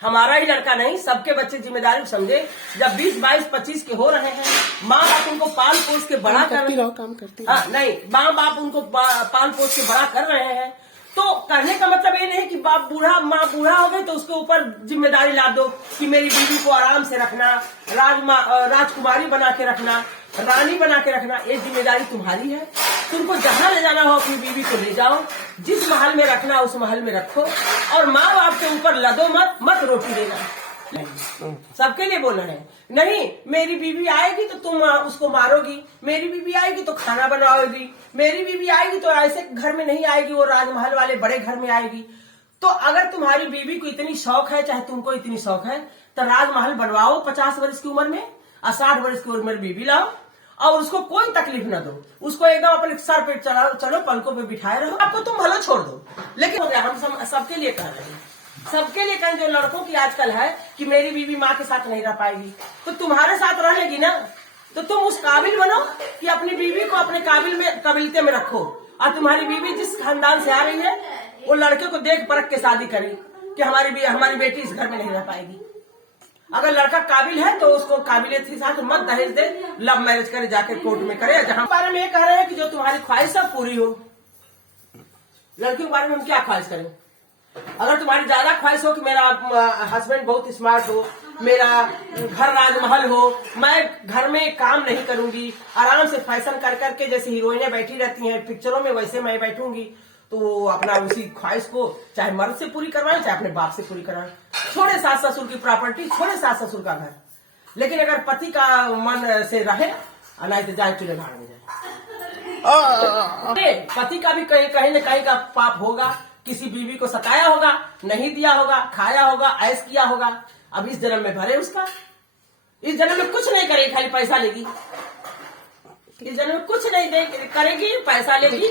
हमारा ही लड़का नहीं, सबके बच्चे जिम्मेदारी समझे। जब 20, 22, 25 के हो रहे हैं, माँ बाप उनको पाल पोस के बड़ा कर रहे हैं। काम करती हाँ, नहीं, माँ बाप उनको पाल पोस के बड़ा कर रहे हैं। तो कहने का मतलब ये नहीं कि बाप बूढ़ा, माँ बूढ़ा हो गए तो उसके ऊपर जिम्मेदारी ला दो कि मेरी बीवी को आराम से रखना, राजकुमारी बना के रखना, रानी बना के रखना। ये जिम्मेदारी तुम्हारी है। तुमको जहाँ ले जाना हो अपनी बीवी को ले जाओ, जिस महल में रखना उस महल में रखो, और माँ बाप के ऊपर लदो मत रोटी देना। सबके लिए बोलना है। नहीं, मेरी बीवी आएगी तो तुम उसको मारोगी, मेरी बीवी आएगी तो खाना बनाओगी, मेरी बीवी आएगी तो ऐसे घर में नहीं आएगी, वो राजमहल वाले बड़े घर में आएगी। तो अगर तुम्हारी बीवी को इतनी शौक है, चाहे तुमको इतनी शौक है, तो राजमहल बनवाओ 50 वर्ष की उम्र में, और 60 वर्ष की उम्र में बीवी लाओ, और उसको कोई तकलीफ न दो। उसको एकदम अपने सर पे चलो पलकों पे बिठाए रहो। आपको तुम भलो छोड़ दो। लेकिन हम सबके लिए कह रहे हैं, सबके लिए कहें। जो लड़कों की आजकल है कि मेरी बीवी माँ के साथ नहीं रह पाएगी, तो तुम्हारे साथ रहेगी ना। तो तुम उस काबिल बनो कि अपनी बीवी को अपने काबिलियत में रखो, और तुम्हारी बीवी जिस खानदान से आ रही है वो लड़के को देख परख के शादी करे कि हमारी बेटी इस घर में नहीं रह पाएगी। अगर लड़का काबिल है तो उसको काबिलियत के साथ मत दहेज दे, लव मैरिज करे, जाके कोर्ट में करे। जहां बारे में ये कह रहे हैं कि जो तुम्हारी ख्वाहिश सब पूरी हो। लड़कियों के बारे में हम क्या ख्वाहिश करें? अगर तुम्हारी ज्यादा ख्वाहिश हो कि मेरा हस्बैंड बहुत स्मार्ट हो, मेरा घर राजमहल हो, मैं घर में काम नहीं करूंगी, आराम से फैशन कर करके जैसे हीरोइनें बैठी रहती हैं पिक्चरों में, वैसे मैं बैठूंगी, तो वो अपना उसी ख्वाहिश को चाहे मर्द से पूरी करवाए, चाहे अपने बाप से पूरी करवाए। छोड़े सास ससुर की प्रॉपर्टी, छोड़े सास ससुर का घर। लेकिन अगर पति का मन से रहे, नहीं तो जाए चूल्हे भाड़ में जाए। पति का भी कहीं न कहीं का पाप होगा। किसी बीवी को सताया होगा, नहीं दिया होगा, खाया होगा, ऐश किया होगा। अब इस जन्म में भरे उसका। इस जन्म में कुछ नहीं करेगी, खाली पैसा लेगी। इस जन्म में कुछ नहीं करेगी, पैसा लेगी।